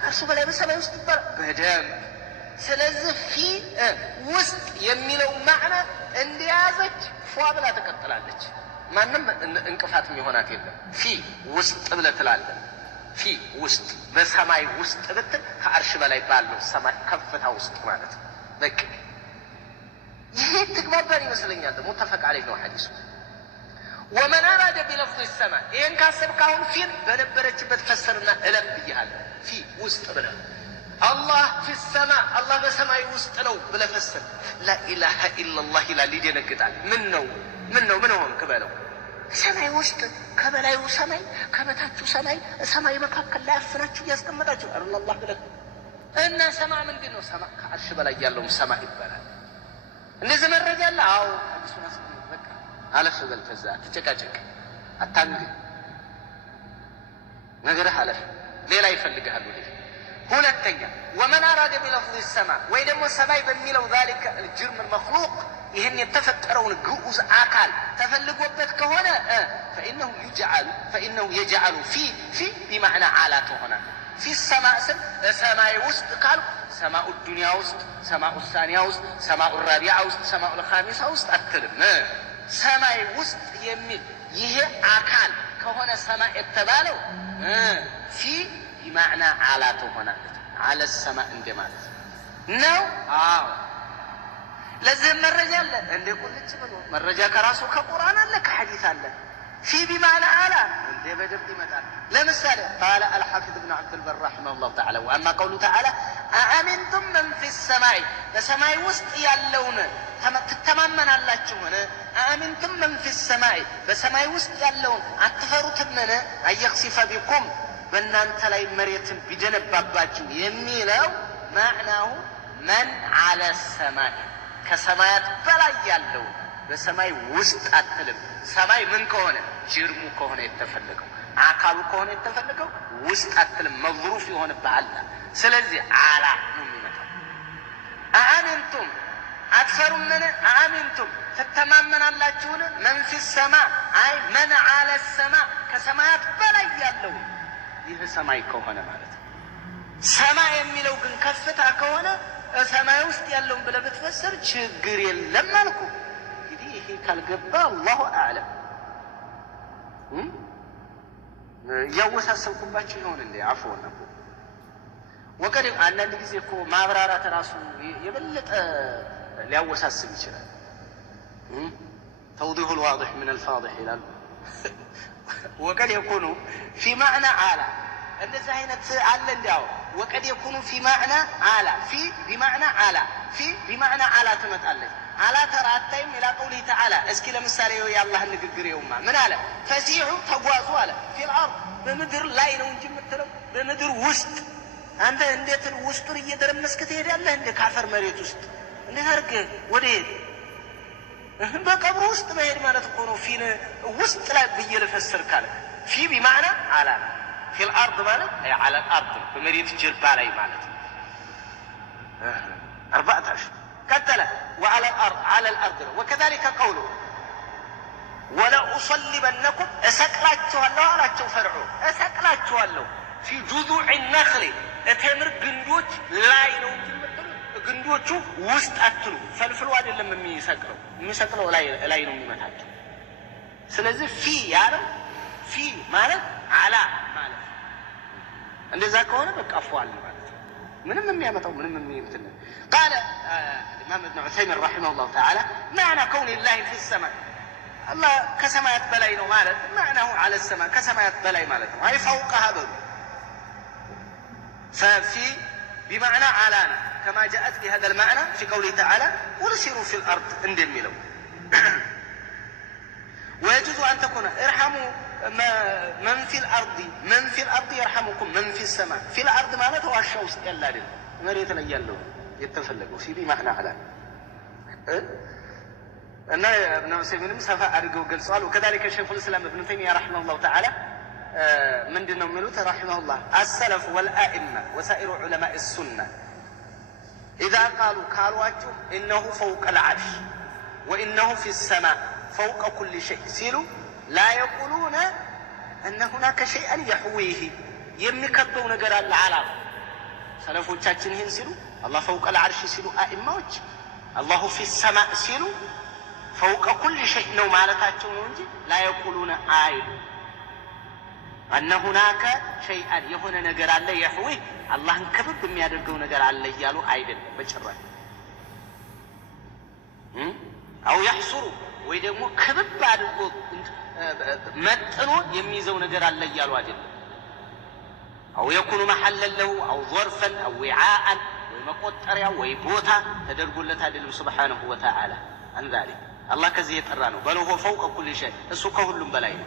ከእርሱ በላይ በሰማይ ውስጥ ይባላል በደም። ስለዚህ ፊ ውስጥ የሚለው ማዕና እንደያዘች ፏ ብላ ትቀጥላለች። ማንም እንቅፋት የሚሆናት የለም። ፊ ውስጥ ብለህ ትላለህ። ፊ ውስጥ በሰማይ ውስጥ ብትል ከአርሽ በላይ ባለው ሰማይ ከፍታ ውስጥ ማለት ነው። በቃ ይሄ ትግባባን ይመስለኛል። ሙተፈቅ ዐለይህ ነው ሐዲሱ። ወመን አራደ ቢለፍظ ሰማይ ይህን ካሰብክ አሁን ፊን በነበረችበት ፈሰርና እለፍ ብያለሁ። ፊ ውስጥ ብለህ አላህ ፊ ሰማ አላህ በሰማይ ውስጥ ነው ብለህ ፈስር። ላኢላሃ ኢለላህ ይላል፣ ይደነግጣል። ምን ሆንክ በለው። ሰማይ ውስጥ ከበላዩ ሰማይ ከበታቹ ሰማይ ሰማይ መካከል ላይ አፍናችሁ እያስቀመጣችሁ አላህ ብለህ እና ሰማ ምንድን ነው? ሰማ ከአርሽ በላይ ያለውም ሰማ ይባላል። እንደዚህ መረጃ አለ። አዎ አዲሱን አስቀምጥ። በቃ አለፍ በል ከዛ ትጨቃጨቅ፣ አታንግ ነገርህ አለፍ። ሌላ ይፈልግሃል ወደ ሁለተኛ ወመን አራደ ቢለፍظ ሰማ ወይ ደግሞ ሰማይ በሚለው ذلك الجرم المخلوق ይህን የተፈጠረውን ግዑዝ አካል ተፈልጎበት ከሆነ فإنه يجعل في بمعنى على ትሆናል። ፊ ሰማእ ስል ሰማይ ውስጥ ካል ሰማኡ ዱንያ ውስጥ፣ ሰማኡ ሳኒያ ውስጥ፣ ሰማኡ ራቢዓ ውስጥ፣ ሰማኡ ኻሚሳ ውስጥ አትልም። ሰማይ ውስጥ የሚል ይሄ አካል ከሆነ ሰማይ የተባለው ፊ ቢማዕና አላ ትሆናለች። አለ ሰማእ እንደ ማለት ነው። አዎ ለዚህም መረጃ አለ። እንደ ቁልጭ ብሎ መረጃ ከራሱ ከቁርአን አለ፣ ከሐዲስ አለ። ፊ ቢማዕና አላ እንደ በደንብ ይመጣል። ለምሳሌ ቃለ አልሐፊዝ ብን ዐብድልበር ረሒመሁላሁ ተዓላ ወአማ ቀውሉ ተዓላ አአሚንቱም መን ፊ ሰማይ በሰማይ ውስጥ ያለውን ትተማመናላችሁን? አአሚንቱም መን ፊ ሰማይ በሰማይ ውስጥ ያለውን አትፈሩትምን? አየኽሲፈ ቢኩም በእናንተ ላይ መሬትን ቢደነባባችሁ የሚለው ማዕናሁ መን ዐለ ሰማይ ከሰማያት በላይ ያለው በሰማይ ውስጥ አትልም። ሰማይ ምን ከሆነ ጅርሙ ከሆነ የተፈለገው አካሉ ከሆነ የተፈለገው ውስጥ አትልም። መዝሩፍ ይሆንብሃል። ስለዚህ አላ ነው የሚመጣው። አአሚንቱም አትፈሩምን? አአሚንቱም ትተማመናላችሁን? መን ፊ ሰማ አይ መን ዐለ ሰማ ከሰማያት በላይ ያለው ይህ ሰማይ ከሆነ ማለት ነው። ሰማይ የሚለው ግን ከፍታ ከሆነ ሰማይ ውስጥ ያለውን ብለህ ብትፈስር ችግር የለም አልኩ። እንግዲህ ይሄ ካልገባ አላሁ አዕለም። እያወሳሰብኩባቸው ይሆን እንዴ? አፎና ወቀድ አንዳንድ ጊዜ እኮ ማብራራት ራሱ የበለጠ ሊያወሳስብ ይችላል። ተውዲሁ ልዋضሕ ምን አልፋضሕ ይላሉ። ወቀድ የኩኑ ፊ ማዕና አላ እንደዚህ አይነት አለ እንዲያው ወቀድ የኩኑ ፊ ማዕና አላ ፊ ቢማዕና አላ ፊ ቢማዕና አላ ትመጣለች። አላ ተራ አታይም ኢላ ቀውሊህ ተዓላ እስኪ ለምሳሌ የአላህ ንግግር የውማ ምን አለ? ፈሲሑ ተጓዙ አለ። ፊል አርድ በምድር ላይ ነው እንጂ የምትለው በምድር ውስጥ አንተ እንዴት ውስጡን እየደረመስክ ትሄዳለህ? እንደ ካፈር መሬት ውስጥ እንዴት አድርገህ ወዴት? በቀብሩ ውስጥ መሄድ ማለት እኮ ነው። ፊን ውስጥ ላይ ብዬ ልፈስር ካለ ፊ ቢማዕና አላ ፊል አርድ ማለት ዐለ አርድ በመሬት ጀርባ ላይ ማለት ነው። አርባዕታሽ ቀጠለ ወዐለ አልአርድ ነው። ወከዛሊከ ቀውሉ ወለኡሰሊበነኩም እሰቅላችኋለሁ አላቸው። ፈርዖ እሰቅላችኋለሁ ፊ ጁዙዕ ነኽሊ እቴምር ግንዶች ላይ ነው እንጂ ግንዶቹ ውስጥ አትሉ። ፈልፍሎ አይደለም የሚሰቅለው ላይ ነው የሚመታቸው። ስለዚህ ፊ ያለው ፊ ማለት አላ ማለት እንደዛ ከሆነ በቃ ፏል ማለት ነው። ምንም የሚያመጣው ምንም የሚምትን ቃለ ኢማም ኢብኑ ዑሰይሚን ረሒመሁላሁ ተዓላ ማዕና ከውኒ ላሂ ፊ ሰማይ አላህ ከሰማያት በላይ ነው ማለት ማዕናሁ ዐለ ሰማይ ከሰማያት በላይ ማለት ነው። አይ ፈውቀሃ በሉ ፈፊ ቢማዕና አላ ነው كما جاءت بهذا المعنى في قوله تعالى قل سيروا في الأرض እንደሚለው ويجوز أن تكون ارحموا من في الأرض يرحمكم من في السماء في الأرض ማለት ዋሻ ውስጥ ያለ አይደል መሬት ላይ ያለው የተፈለገው في بمعنى على እና ابن عثيمين ሰፋ አድርገው ገልጸዋል። وكذلك شيخ الإسلام ابن تيمية رحمه الله تعالى ምንድነው የሚሉት رحمه الله السلف والأئمة وسائر علماء السنة إذا قالوا كالواجه إنه فوق العرش وإنه في السماء فوق كل شيء سيلوا لا يقولون أن هناك شيئا يحويه يمكبوا نقر العالم ሰለፎቻችን ይህን ሲሉ አላህ ፈውቀ العرش ሲሉ አኢማዎች አላሁ ፊ السماء ሲሉ ፈውቀ ኩል ሸይء ነው ማለታቸው ነው እንጂ لا يقولون አይሉ أن هناك شيئا የሆነ ነገር አለ يحوي አላህን ከብብ የሚያደርገው ነገር አለ እያሉ አይደለም በጭራሽ أو يحصر ወይ ደግሞ ከብብ አድርጎ መጥኖ የሚይዘው ነገር አለ እያሉ አይደለም أو يكون محلا له أو ظرفا أو وعاء ومقطريا ويبوتا تدرجلت هذا سبحانه وتعالى عن ذلك الله كزي يترانه بل هو فوق كل شيء السوق كلهم بلاين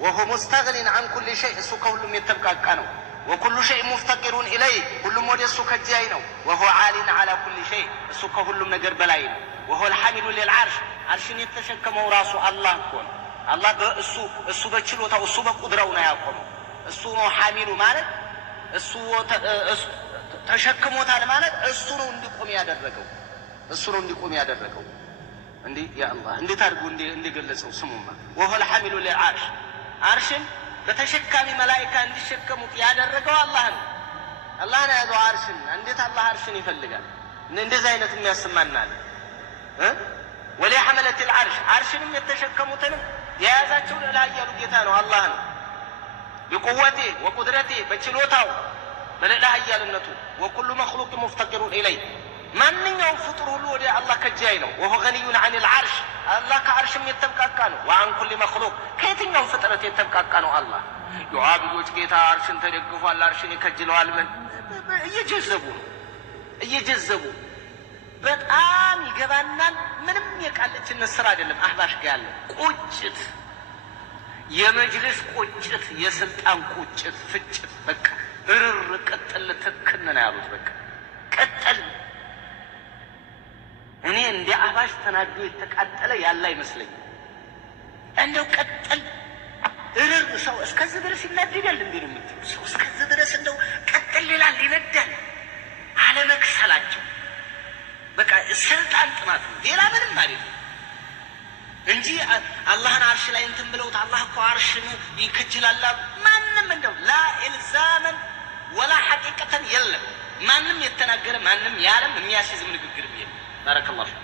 وهو مستغن عن كل شيء السوق كلهم يتبقى كانوا وكل شيء مفتقر إليه كل مود السوق الجاينه وهو عال على كل شيء السوق كلهم نجر بلاين وهو الحامل للعرش عرش يتشكم وراسه الله كون الله السوق بتشلوته السوق قدرونه يقوم እሱ ነው ሐሚሉ ማለት እሱ ተሸክሞታል ማለት እሱ ነው እንዲቆም ያደረገው እንዴ ያ አላህ እንዴት አድርጎ እንደገለጸው ስሙማ وهو الحامل للعرش عرشን በተሸካሚ መላእክት እንዲሸከሙት ያደረገው አላህ ነው ያዘው عرشን እንዴት አላህ عرشን ይፈልጋል እንደዚህ አይነት የሚያስማናል ወለ حملة العرش عرشንም የተሸከሙትንም የያዛቸው ላይ ያሉ ጌታ ነው አላህ ነው بقوته وقدرته بچلوتاو بلله يالنته وكل مخلوق مفتقر اليه من يوم فطر له ودي الله كجاي ነው وهو غني عن العرش الله كعرش يتبقى ነው وعن كل مخلوق كيتኛው ፍጥረት የተብቃቃ ነው الله يعابدوች ጌታ عرشን ተደግፏል عرشን ይከጅለዋል ምን እየጀዘቡ በጣም ይገባናል ምንም የቃልችን ስራ አይደለም አህባሽ ጋር ያለ ቁጭት የመጅልስ ቁጭት የስልጣን ቁጭት ፍጭት በቃ ቅጥል ተከነ ነው ያሉት በቃ ቅጥል እኔ እንደ አባሽ ተናዶ የተቃጠለ ያለ አይመስለኝ እንደው ቅጥል ሰው እስከዚህ ድረስ ይናደዳል እንዴ ነው የምትለው ሰው እስከዚህ ድረስ እንደው ቅጥል ይላል ይነዳል አለመክሰላቸው በቃ ስልጣን ጥማት ነው ሌላ ምንም አይደለም እንጂ አላህን አርሽ ላይ እንትን ብለውት አላህ እኮ አርሽን ይከጅላል ማንም እንደው ላ ኢልዛመን ወላ ሐቂቀተን የለም ማንም የተናገረ ማንም ያለም የሚያስይዝም ንግግር የለም ባረከላሁ ፊክ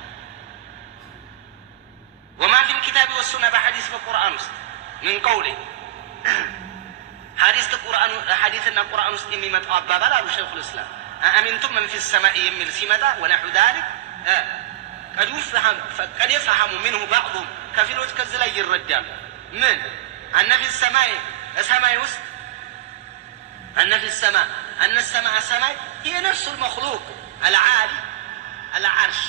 وما في الكتاب والسنة بحديث بالقرآن من قوله حديثنا القرآن يميمت أبابا لا شيخ الإسلام أأمنتم من في السماء يميل سمتا ونحو ذلك قد يفهم منه بعضهم كفيلوች ከዚህ ላይ ይረዳሉ ምን أن في السماء السماء ውስጥ أن في السماء أن السماء السماء هي نفس المخلوق العالي العرش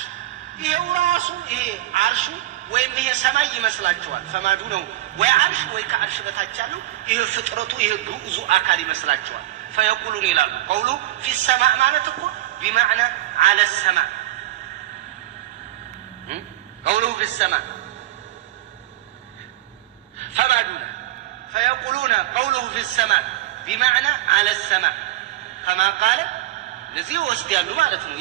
ይሄው ራሱ ይሄ አርሹ ወይም ይሄ ሰማይ ይመስላችኋል فمادونه ወይ አርሽ ወይ ከአርሽ በታች ያለው ይሄ ፍጥረቱ ይሄ ግዑዙ አካል ይመስላችኋል فيقولون ይላሉ قوله في السماء ማለት እኮ بمعنى على السماء قوله في السماء فمادونه فيقولون قوله في السماء بمعنى على السماء كما قال لذي وسديالو ማለት ነው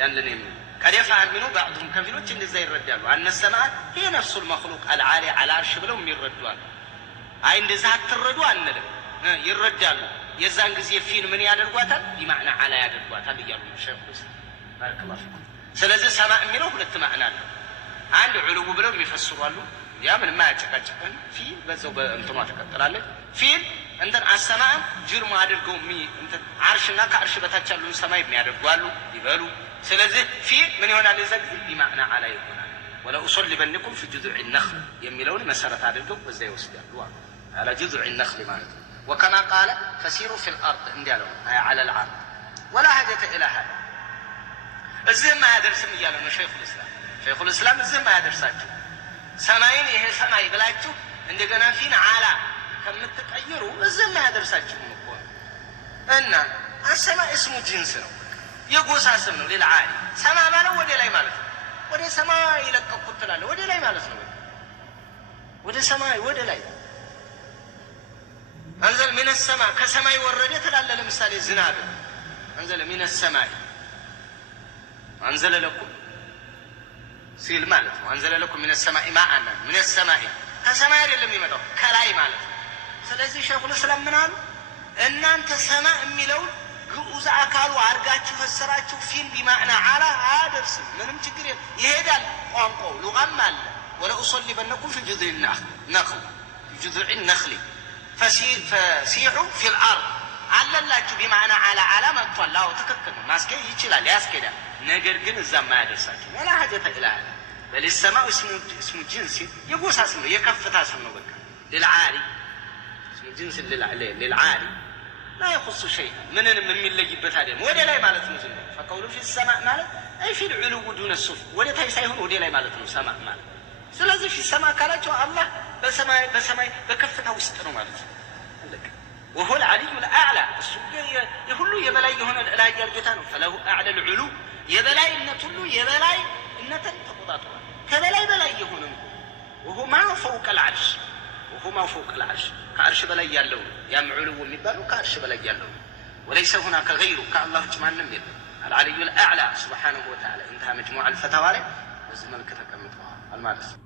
ያንን የሚል قد يفهم منه بعضهم كفيلوች እንደዛ ይረዳሉ أن السماء هي نفس المخلوق العالي على عرش ብለው ይረዳሉ አይ እንደዛ አትረዱ አንልም ይረዳሉ የዛን ጊዜ ፊል ምን ያደርጓታል بمعنى على ያደርጓታል ይያሉ ሸይኹ ባረከ الله فيكم ስለዚህ ሰማዕ የሚለው ሁለት ማዕና አለው አንድ ዑሉው ብለው የሚፈስሩ አሉ ያ ምንም አያጨቃጭቀን ፊል በዛው በእንትኗ ተከተላለች ፊል እንትን አሰማዕ ጅርም አድርገው እንትን አርሽና ከአርሽ በታች ያሉን ሰማይ የሚያደርጉ አሉ ይበሉ ስለዚህ ፊል ምን ይሆናል ለዘግ بمعنى على ይሆናል ولا اصلبنكم في جذوع النخل የሚለውን መሰረት አድርገው በዛ ይወስዳሉ على جذوع النخل ማለት وكما قال فسيروا في الارض እንዲያለው على العرض ولا حاجه الى هذا እዚህ ማያደርስም ይያለ ነው ሸይኹ الاسلام እዚህ ማያደርሳችሁ ሰማይን ይሄ ሰማይ ብላችሁ እንደገና ፊን አላ ከምትቀይሩ እዚህ ማያደርሳችሁ እኮ እና السماء اسم جنس ነው የጎሳ ስም ነው ሌላ አሊ ሰማ ማለት ወደ ላይ ማለት ነው ወደ ሰማይ ይለቀቁት ትላለ ወደ ላይ ማለት ነው ወደ ሰማይ ወደ ላይ አንዘል من السماء ከሰማይ ወረደ ትላለ ለምሳሌ ዝናብ አንዘል من السماء አንዘለ ለኩም ሲል ማለት ነው አንዘለ ለኩም من السماء ماء من السماء ከሰማይ አይደለም የሚመጣው ከላይ ማለት ነው ስለዚህ ሸይኹ الاسلام ምን አሉ እናንተ ሰማይ የሚለው ግዑዝ አካሉ አድርጋችሁ ፈሰራችሁ ፊል ቢማዕና ዓላ አያደርስም። ምንም ችግር ይሄዳል። ቋንቋው ሉጋም አለ። ወለኡሰሊበነኩም ፊ ጁዙዕ ነኽሊ ፈሲሑ ፊል አርድ አለላችሁ ቢማዕና ዓላ መጥቷል። አዎ ትክክል ነው። ማስኬድ ይችላል፣ ያስኬዳል። ነገር ግን እዛም አያደርሳችሁ። ወላ ሐጀተ ኢላህ በልሰማው እስሙ ጅንስ የጎሳ ስም ነው፣ የከፍታ ስም ነው። በቃ ልልዓሊ እስሙ ጅንስ ልልዓሊ ላ የኹሱ ሸይአ ምንንም የሚለይበት አይደለም። ወደ ላይ ማለት ነው። ዝም ፈቀውሉ ፊ ሰማዕ ማለት አይ ፊል ዑሉው ዱነ ሱፍ ወደ ታይ ሳይሆን ወደ ላይ ማለት ነው ሰማዕ ማለት። ስለዚህ ፊ ሰማዕ ካላቸው አላህ በሰማይ በከፍታ ውስጥ ነው ማለት ነው። وهو العلي الأعلى የሁሉ የበላይ የሆነ ላይ ያለ ጌታ ነው። فله أعلى العلو የበላይነት ሁሉ የበላይነትን ተቆጣጥሯል። ከበላይ በላይ የሆነ ነው። وهو ما فوق العرش ከአርሽ በላይ ያለው ያም ዑሉው የሚባለው ከአርሽ በላይ ያለው وليس هناك غيره ከአላህ ውጭ ማንም የለም። العلي الأعلى سبحانه وتعالى انتهى مجموع الفتاوى ላይ በዚህ መልክ ተቀምጠዋል ማለት ነው።